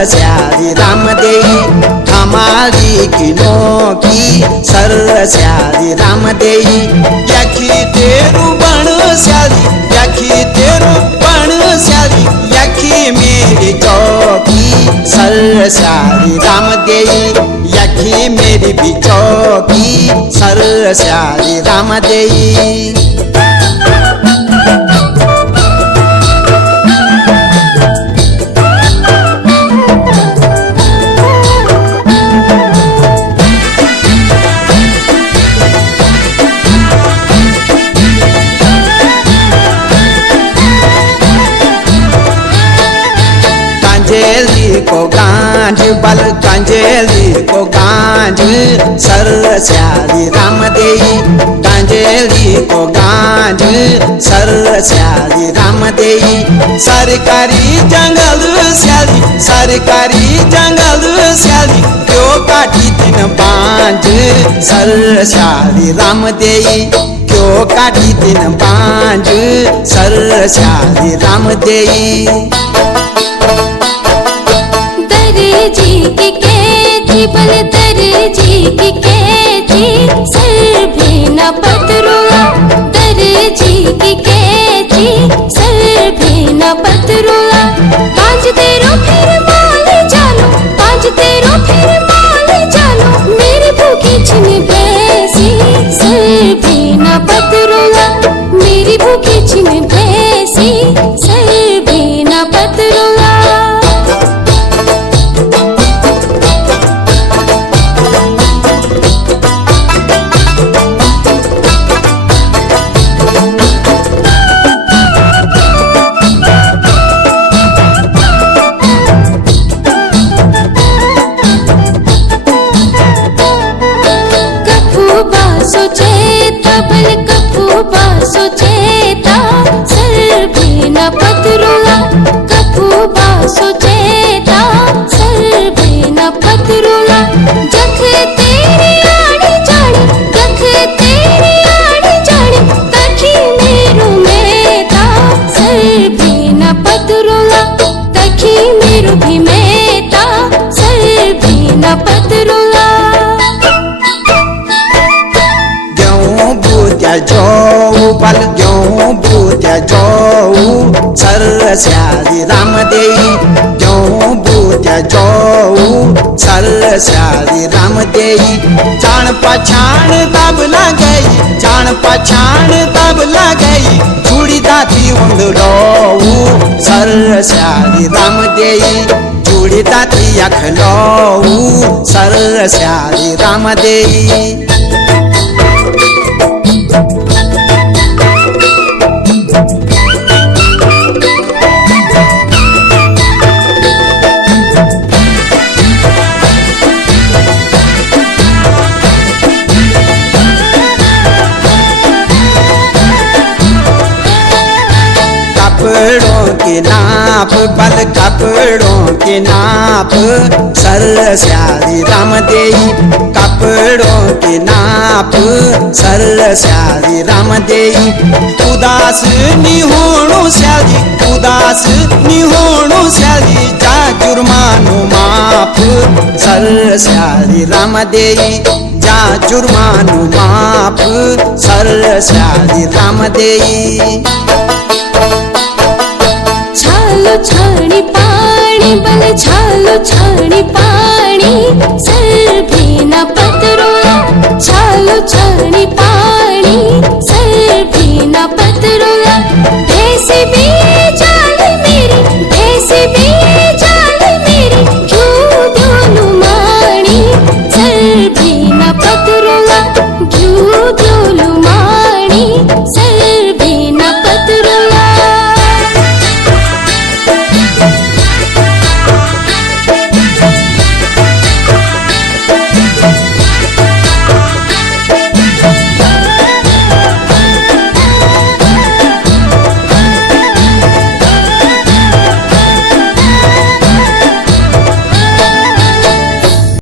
सरस्यारी राम देई हमारी किनो की सरस्यारी राम देई याखी तेरू बण स्याली याखी तेरू बण स्याली याखी मेरी चौकी सरस्यारी राम देई याखी मेरी भी चौकी सरस्यारी राम देई। कांजेली को गांज बल कांजेली को गांज सरस्यारी राम देई कांजेली को गांज सरस्यारी राम देई सरकारी जंगल स्याली क्यों काटी दिन बांझ सरस्यारी राम देई क्यों काटी दिन बांझ सरस्यारी राम देई। दर्जी की कैची बल दर्जी की कैची सर भी न पतरुआ दर्जी की कैची सर भी न पतरुआ पाँच तेरो फिर माले चालो पाँच तेरो फिर माले चालो मेरी भूखी छिन बैसी सर भी न पतरुआ मेरी भूखी छिन बैसी सर भी न पतरुआ। सोचेता बल कपू सोचेता सर भी न पतरुआ कपू सोचेता सर भी न पतरुआ जख तेरी आड़ी जानी जख तेरी आड़ी जानी तखी मेरो मेता सर भी न पतरुआ तखी मेरो भी मेता सर भी न पतरुआ। जो बल क्यों बूझ जो सरस्यारी राम देई क्यों बूझ जो सरस्यारी राम देई जान पहचान तब लगई जान पहचान तब लगई चूड़ी दाती उंडो सरस्यारी राम देई चूड़ी दाती अखलो सरस्यारी राम देई। कपड़ों के नाप बल कपड़ों के नाप सरस्यारी राम देई कपड़ों के नाप सरस्यारी राम देई उदास निहोणु स्याली जा जुर्मानो माफ सरस्यारी राम देई जा जुर्मानो माफ सरस्यारी राम देई। छालो छाणी पानी बल छालो छाणी पानी सर